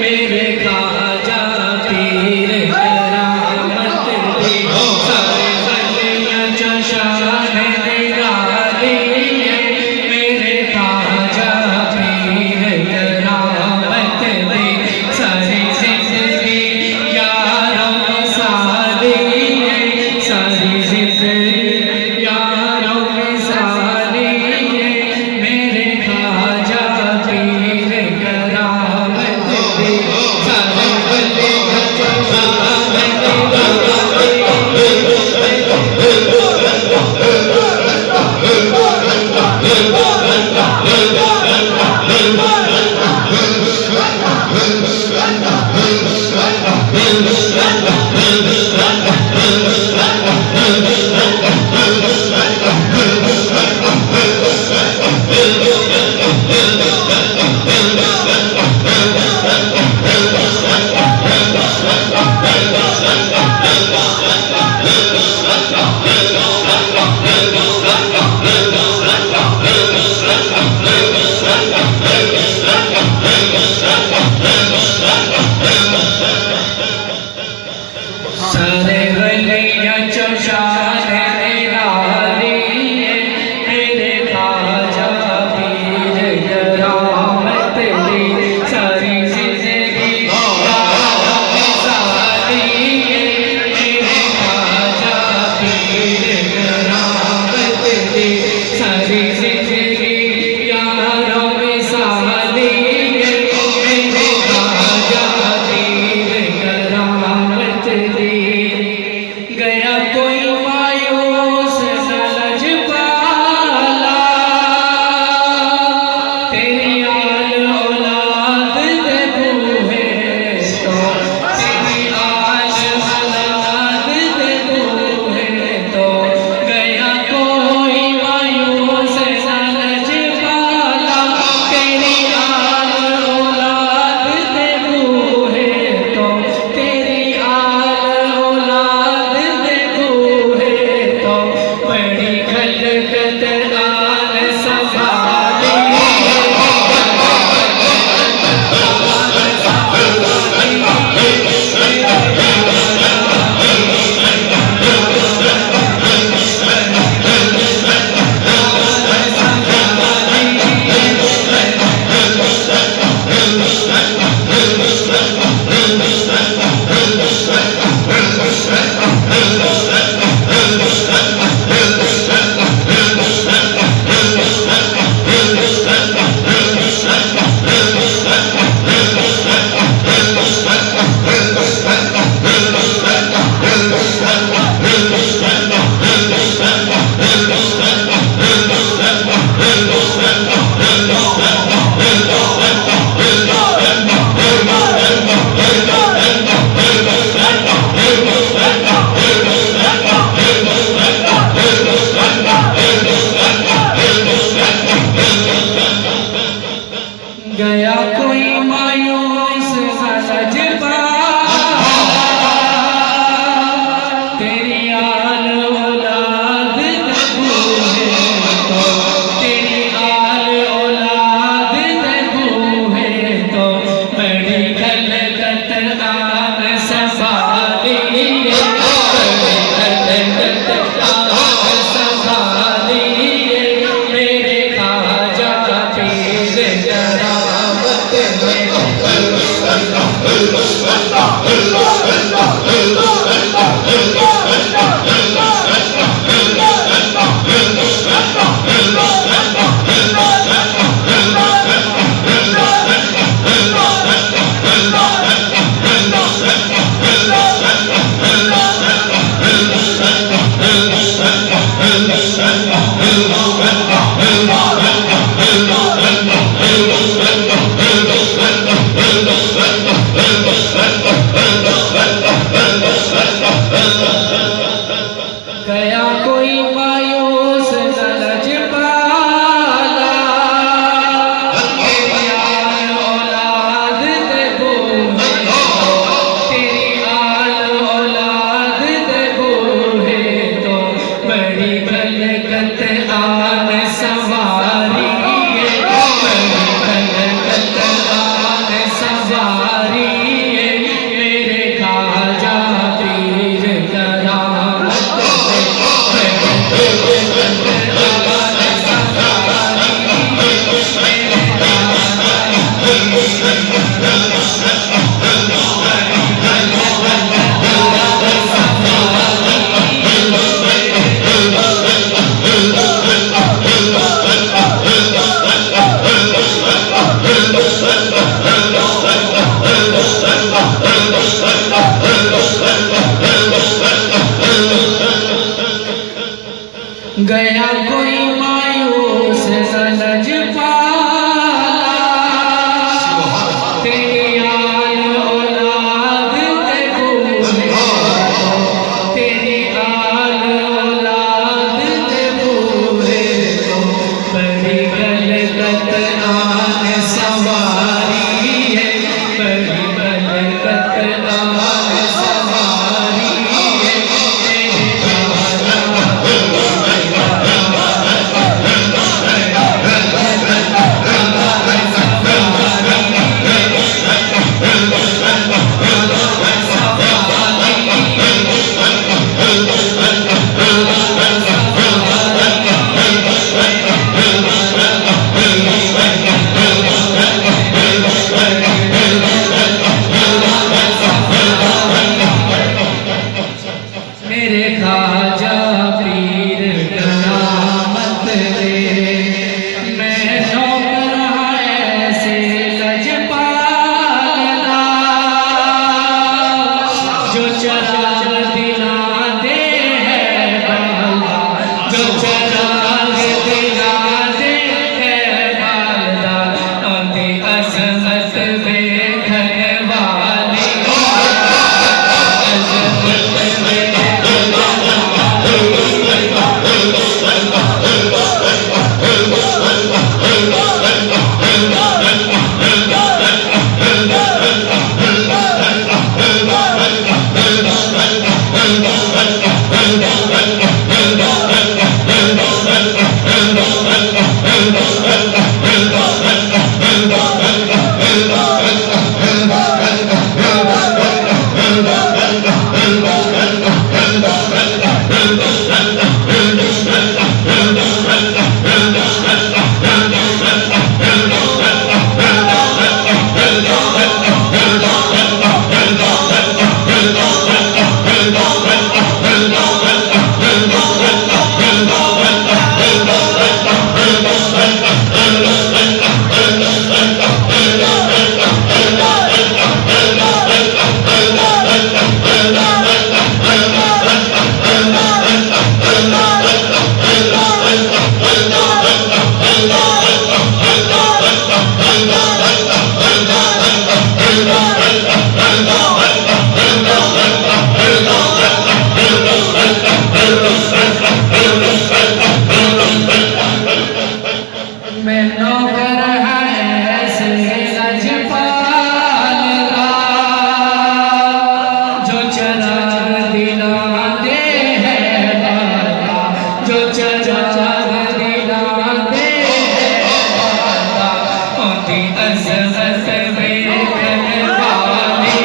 मेरे ख्वाजा पीर करामत दे सारे बलियां चशान निराली मेरे ख्वाजा पीर करामत दे सारी जिंदगी यारों में साली सारी जिंदगी यारों में साली मेरे ख्वाजा पीर करामत दे सारे बलियां चशान सारे बलियां चशान निराली मेरे ख्वाजा पीर करामत दे सारी जिंदगी यारों में साली मेरे ख्वाजा पीर करामत दे सारी जिंदगी यारों में साली मेरे ख्वाजा पीर करामत दे गया कोई मायूस न लजपाला तेरी आल औलाद दे बूहे तो तेरी आल औलाद दे बूहे तो गया कोई मायूस न लजपाला तेरी आल औलाद दे बूहे तो तेरी आल औलाद दे बूहे तो बड़ी खलकत आन संभाली गया कोई मायूस न लजपाला तेरी आल औलाद दे बूहे तो तेरी आल औलाद दे बूहे तो बड़ी खलकत आन संभाली बड़ी खलकत आन संभाली मेरे ख्वाजा पीर करामत दे गया कोई मायूस न लजपाला तेरी आल औलाद दे बूहे तेरी आल औलाद दे बूहे तो बड़ी खलकत आन संवारी बड़ी खलकत आन संवारी गया कोई मायूस सलज पाला तेरी आल औलाद ते भूले तेरी आल औलाद ते भूले बड़ी गलगत आन सवारी है बड़ी गलगत आन सवारी है मेरे खाजा पीर करामत दे मैं नौकर ऐसे लजपाला जो चराग दिला दे है बाला जो चराग दिला दे है बाला औंदी अज़मत बेखने वाली मैं नौकर ऐसे लजपाला जो चराग दिला दे है बाला जो चराग दिला दे है बाला औंदी अज़मत बेखने वाली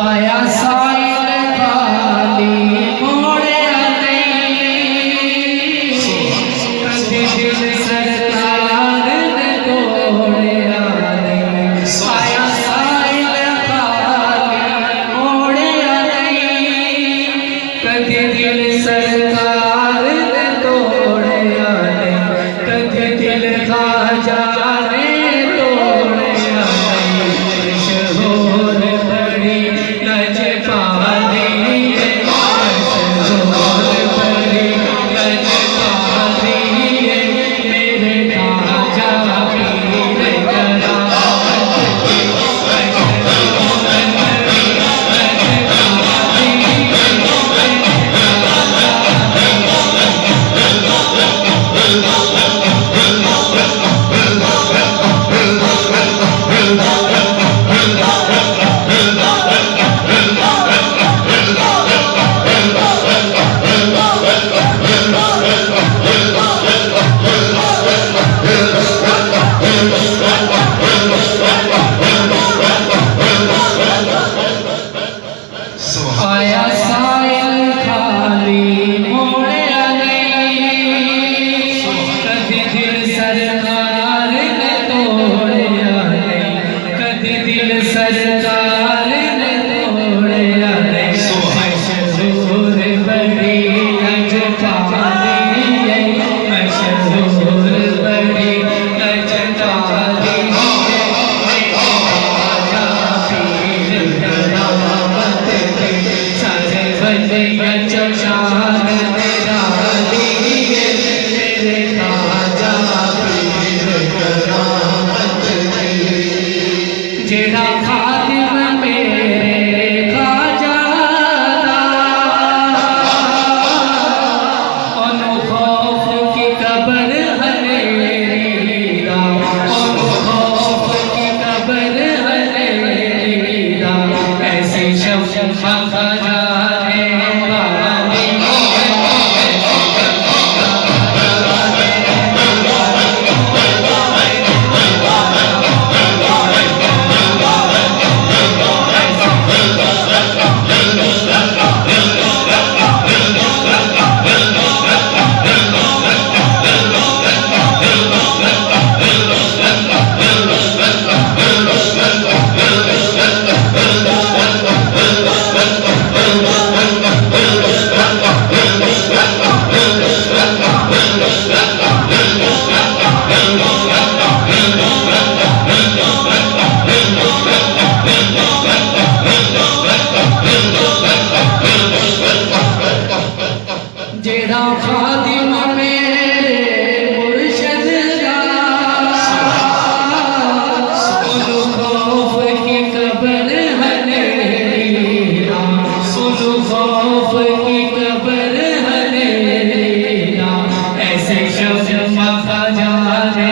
आया साइल खाली मोड़िया नहीं कभी दिल सरकार ने तोड़िया नहीं आया साइल खाली मोड़िया नहीं कभी दिल सरकार ने तोड़िया नहीं कभी दिल खाजा ने तोड़िया नहीं मशहूर बड़ी लजपाली है मशहूर बड़ी लजपाली है मेरे खाजा पीर करामत दे जाने